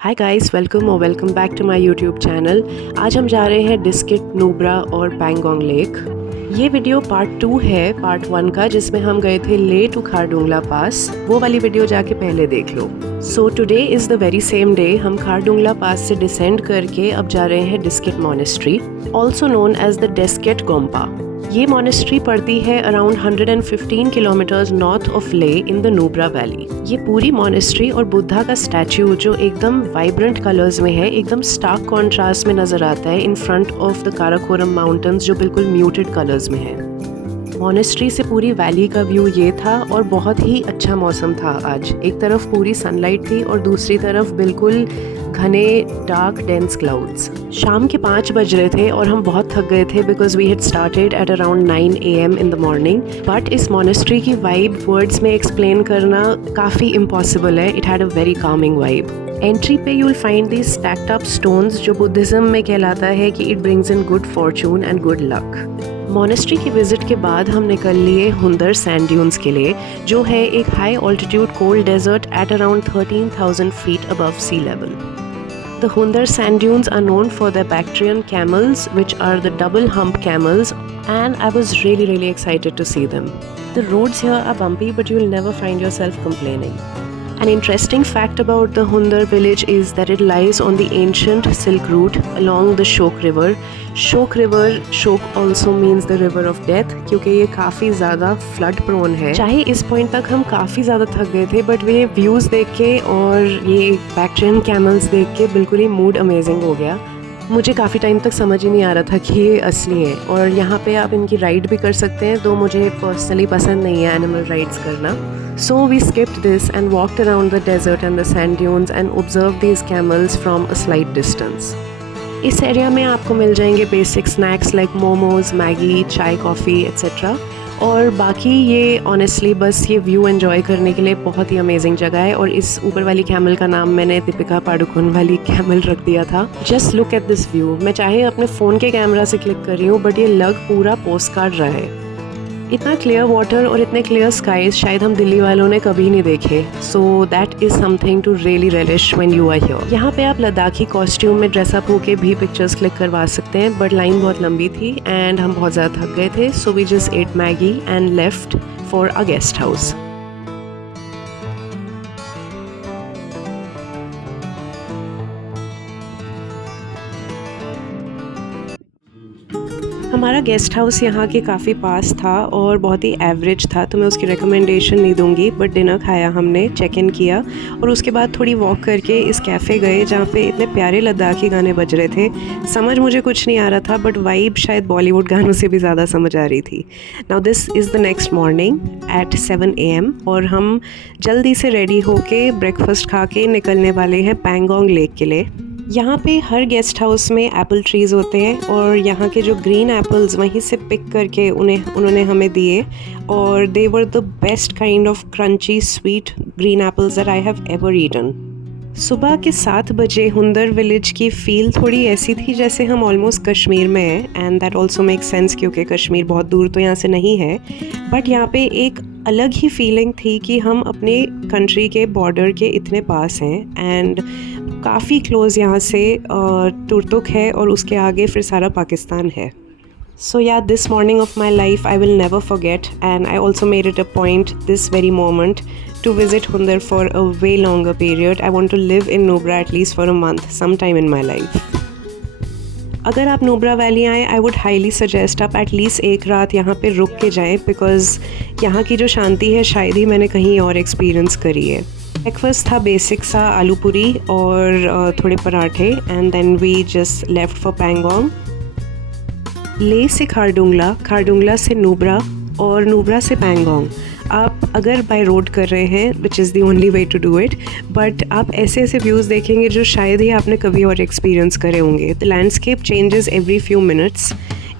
Hi guys, welcome back to my YouTube channel. आज हम जा रहे हैं डिस्किट, नूब्रा और पैंगोंग लेक। ये वीडियो पार्ट 2 है पार्ट 1 का, जिसमें हम गए थे ले टू खारडुंगला पास। वो वाली वीडियो जाके पहले देख लो। So today is the very same day. हम खारडुंगला पास से डिसेंड करके अब जा रहे हैं Diskit monastery, also known as the Deskit Gompa. ये मॉनेस्ट्री पड़ती है अराउंड 115 किलोमीटर्स नॉर्थ ऑफ ले इन द नूब्रा वैली। ये पूरी मॉनेस्ट्री और बुद्धा का स्टैच्यू जो एकदम वाइब्रेंट कलर्स में है, एकदम स्टार्क कॉन्ट्रास्ट में नजर आता है in front of the Karakoram mountains जो बिल्कुल म्यूटेड कलर्स में है। मॉनेस्ट्री से पूरी वैली का व्यू ये था और बहुत ही अच्छा मौसम था आज। एक तरफ पूरी सनलाइट थी और दूसरी तरफ बिल्कुल घने डार्क डेंस क्लाउड्स। शाम के 5 बज रहे थे और हम बहुत थक गए थे because we had started at around 9 AM in the morning. But इस मॉनेस्ट्री की वाइब वर्ड्स में एक्सप्लेन करना काफ़ी इम्पॉसिबल है। It had a very calming vibe. Entry पे you will find these stacked up stones जो बुद्धिज्म में कहलाता है कि it brings in good fortune and good luck. Monastery की विजिट के बाद हम निकल लिए हुंदर सैंड ड्यून्स के लिए, जो है एक high altitude cold desert at around 13,000 feet above sea level. The Hundar sand dunes are known for their Bactrian camels, which are the double hump camels, and I was really excited to see them. The roads here are bumpy, but you'll never find yourself complaining. An interesting fact about the Hundar village is that it lies on the ancient Silk Route along the Shok River. Shok also means the river of death, क्योंकि ये काफ़ी ज़्यादा flood prone है। चाहे इस point तक हम काफ़ी ज़्यादा थक गए थे, बट ये व्यूज़ देख के और ये बैक्ट्रियन कैमल्स देख के बिल्कुल ही मूड अमेजिंग हो गया। मुझे काफ़ी टाइम तक समझ ही नहीं आ रहा था कि ये असली है, और यहाँ पे आप इनकी राइड भी कर सकते हैं, तो मुझे पर्सनली पसंद नहीं है एनिमल राइड्स करना। So we skipped this and walked around the desert and the sand dunes and observed these camels from a slight distance. इस एरिया में आपको मिल जाएंगे basic snacks like momos, Maggi, चाय, कॉफ़ी एक्सेट्रा। और बाकी ये ऑनेस्टली बस ये व्यू एंजॉय करने के लिए बहुत ही अमेजिंग जगह है। और इस ऊपर वाली कैमल का नाम मैंने दीपिका पाडुकोन वाली कैमल रख दिया था। Just look at this view. मैं चाहे अपने फ़ोन के कैमरा से क्लिक कर रही हूँ, बट ये लग पूरा पोस्ट कार्ड रहा है। इतना क्लियर वाटर और इतने क्लियर स्काईज शायद हम दिल्ली वालों ने कभी नहीं देखे। So that is something to really relish when you are here. यहाँ पे आप लद्दाखी कॉस्ट्यूम में ड्रेसअप होके भी पिक्चर्स क्लिक करवा सकते हैं, बट लाइन बहुत लंबी थी एंड हम बहुत ज़्यादा थक गए थे। So we just ate Maggi and left for a guest house. हमारा गेस्ट हाउस यहाँ के काफ़ी पास था और बहुत ही एवरेज था, तो मैं उसकी रिकमेंडेशन नहीं दूंगी। बट डिनर खाया हमने, चेक इन किया और उसके बाद थोड़ी वॉक करके इस कैफ़े गए जहाँ पे इतने प्यारे लद्दाखी गाने बज रहे थे। समझ मुझे कुछ नहीं आ रहा था, बट वाइब शायद बॉलीवुड गानों से भी ज़्यादा समझ आ रही थी। Now this is the next morning at 7 AM और हम जल्दी से रेडी होके ब्रेकफास्ट खा के निकलने वाले हैं पैंगोंग लेक के लिए। यहाँ पे हर गेस्ट हाउस में एप्पल ट्रीज़ होते हैं और यहाँ के जो ग्रीन एप्पल्स वहीं से पिक करके उन्होंने हमें दिए, और they were the best kind of crunchy sweet green apples that I have ever eaten. सुबह के 7 बजे हुंदर विलेज की फील थोड़ी ऐसी थी जैसे हम ऑलमोस्ट कश्मीर में हैं, and that also make sense क्योंकि कश्मीर बहुत दूर तो यहाँ से नहीं है। बट यहाँ पे एक अलग ही फीलिंग थी कि हम अपने कंट्री के बॉर्डर के इतने पास हैं, एंड काफ़ी क्लोज यहाँ से तुर्तुक है और उसके आगे फिर सारा पाकिस्तान है। So yeah, this morning of my life I will never forget, and I also made it a point this very moment to visit Hundar for a way longer period. I want to live in Nubra at least for a month, sometime in my life. अगर आप नूब्रा valley आएँ, I would highly suggest आप at least एक रात यहाँ पे रुक के जाएँ, बिकॉज़ यहाँ की जो शांति है शायद ही मैंने कहीं और एक्सपीरियंस करी है। ब्रेकफास्ट था बेसिक सा आलू पूरी और थोड़े पराठे, and then we just left for Pangong. Leh से खारडुंगला से नूब्रा और नूब्रा से पैंगोंग आप अगर बाय रोड कर रहे हैं, which is the only way to do it, but आप ऐसे ऐसे व्यूज़ देखेंगे जो शायद ही आपने कभी और एक्सपीरियंस करे होंगे। The landscape changes every few minutes.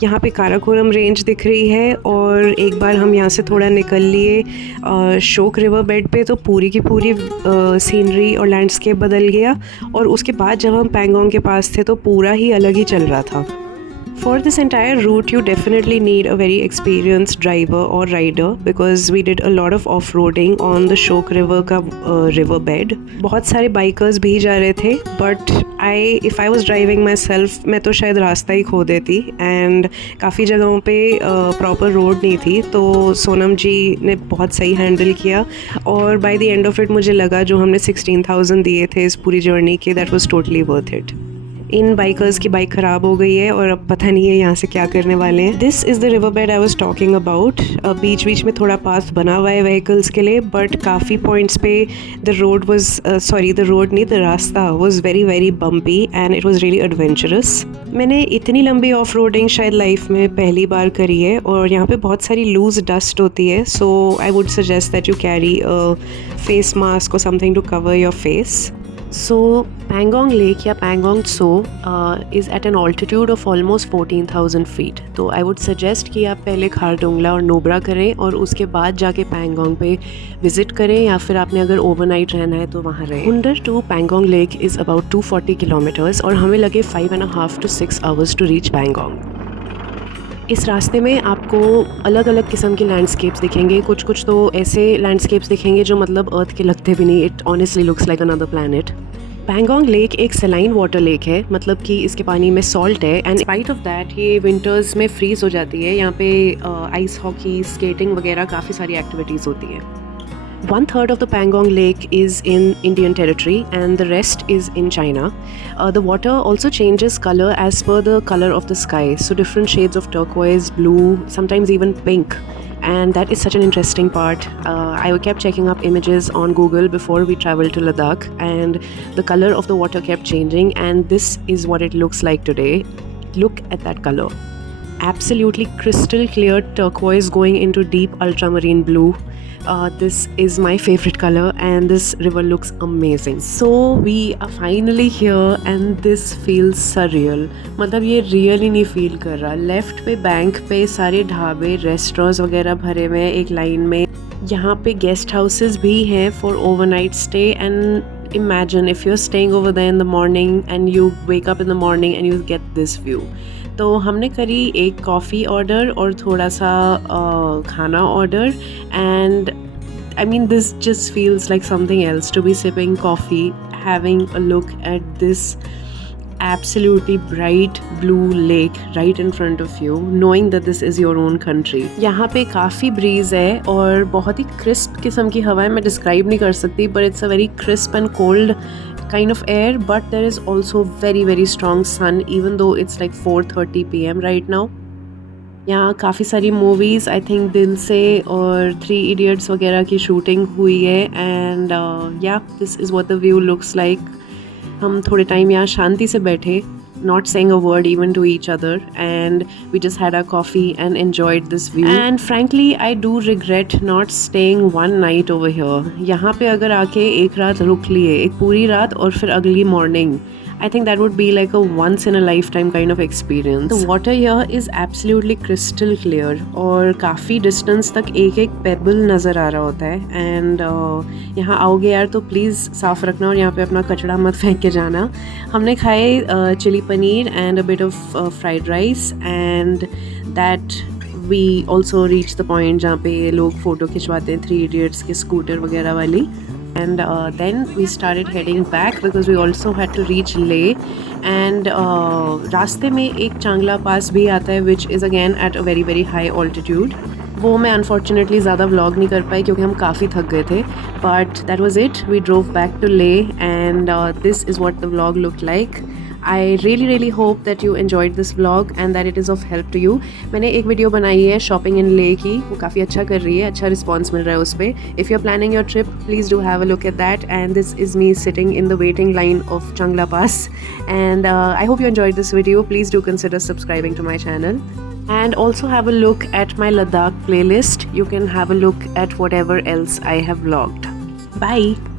यहाँ पे काराकोरम रेंज दिख रही है, और एक बार हम यहाँ से थोड़ा निकल लिए शोक रिवर बेड पे, तो पूरी की पूरी सीनरी और लैंडस्केप बदल गया। और उसके बाद जब हम पैंगोंग के पास थे तो पूरा ही अलग ही चल रहा था। For this entire route, you definitely need a very experienced driver or rider because we did a lot of off-roading on the Shok River का river bed. बहुत सारे bikers भी जा रहे थे, but if I was driving myself, मैं तो शायद रास्ता ही खो देती and काफ़ी जगहों पे proper road नहीं थी, तो सोनम जी ने बहुत सही handle किया और by the end of it मुझे लगा जो हमने 16,000 दिए थे इस पूरी journey के, that was totally worth it. In bikers की बाइक ख़राब हो गई है और अब पता नहीं है यहाँ से क्या करने वाले हैं. This is the river bed I was talking about. बीच बीच में थोड़ा पाथ बना हुआ है व्हीकल्स के लिए, बट काफ़ी पॉइंट्स पे द रोड नहीं, द रास्ता was very very bumpy and it was really adventurous. मैंने इतनी लंबी ऑफ रोडिंग शायद लाइफ में पहली बार करी है और यहाँ पे बहुत सारी लूज डस्ट होती है, so I would suggest that you carry a face mask और something to cover your face. So Pangong Lake या Pangong Tso is at an altitude of almost 14,000 feet. तो I would suggest कि आप पहले खारडोंगला और नोब्रा करें और उसके बाद जाके Pangong पे विज़िट करें, या फिर आपने अगर ओवरनाइट रहना है तो वहाँ रहें. Hundar to Pangong Lake is about 240 kilometers और हमें लगे 5.5 to 6 hours to reach Pangong. इस रास्ते में आपको अलग अलग किस्म के लैंडस्केप्स दिखेंगे. कुछ तो ऐसे लैंडस्केप्स दिखेंगे जो मतलब अर्थ के लगते भी नहीं. It honestly looks like another planet. Pangong lake एक सलाइन वाटर लेक है, मतलब कि इसके पानी में सॉल्ट है एंड स्पाइट ऑफ दैट ये विंटर्स में फ्रीज हो जाती है. यहाँ पे आइस हॉकी, स्केटिंग वगैरह काफ़ी सारी एक्टिविटीज़ होती हैं. 1/3 of the Pangong Lake is in Indian territory and the rest is in China. The water also changes color as per the color of the sky. So different shades of turquoise, blue, sometimes even pink. And that is such an interesting part. I kept checking up images on Google before we traveled to Ladakh, and the color of the water kept changing, and this is what it looks like today. Look at that color. Absolutely crystal clear turquoise going into deep ultramarine blue. This is my favorite color and this river looks amazing. So we are finally here and this feels surreal. मतलब ये real ही नहीं feel कर रहा. Left पे bank पे सारे ढाबे, restaurants वगैरह भरे हुए हैं एक लाइन में. यहाँ पे गेस्ट हाउसेस भी हैं for overnight stay. And imagine if you're staying over there in the morning and you wake up in the morning and you get this view. तो हमने करी एक कॉफ़ी ऑर्डर और थोड़ा सा खाना order, and I mean this just feels like something else to be sipping coffee, having a look at this absolutely bright blue lake right in front of you, knowing that this is your own country. यहाँ पे काफ़ी bridge है और बहुत ही crisp किस्म की हवा है. मैं डिस्क्राइब नहीं कर सकती, but it's a very crisp and cold kind of air, but there is also very very strong sun even though it's like 4:30 PM right now. यहाँ काफ़ी सारी मूवीज़, आई थिंक दिल से और 3 Idiots वगैरह की शूटिंग हुई है. एंड या this is what the view looks like. हम थोड़े टाइम यहाँ शांति से बैठे, not saying a word even to each other, and we just had our coffee and enjoyed this view. And frankly I do regret not staying one night over here. यहाँ पे अगर आके एक रात रुक लिए, एक पूरी रात और फिर अगली morning, I think that would be like a once in a lifetime kind of experience. The water here is absolutely crystal clear और काफ़ी डिस्टेंस तक एक एक पेबल नज़र आ रहा होता है. एंड यहाँ आओगे यार तो प्लीज़ साफ़ रखना और यहाँ पे अपना कचरा मत फेंक के जाना. हमने खाए chilli paneer and a bit of fried rice, and that we also reach the point जहाँ पे लोग फ़ोटो खिंचवाते हैं 3 Idiots के स्कूटर वगैरह वाली. And then we started heading back because we also had to reach Leh. And रास्ते में एक चांगला पास भी आता है which is again at a very very high altitude. वो मैं unfortunately ज़्यादा vlog नहीं कर पाई क्योंकि हम काफ़ी थक गए थे. But that was it. We drove back to Leh and this is what the vlog looked like. I really hope that you enjoyed this vlog and that it is of help to you. मैंने एक video बनाई है shopping इन ले की, वो काफ़ी अच्छा कर रही है, अच्छा रिस्पॉन्स मिल रहा है उस पर. If you're planning your trip, please do have a look at that. And this is me sitting in the waiting line of Changla Pass. And I hope you enjoyed this video. Please do consider subscribing to my channel. And also have a look at my Ladakh playlist. You can have a look at whatever else I have vlogged. Bye!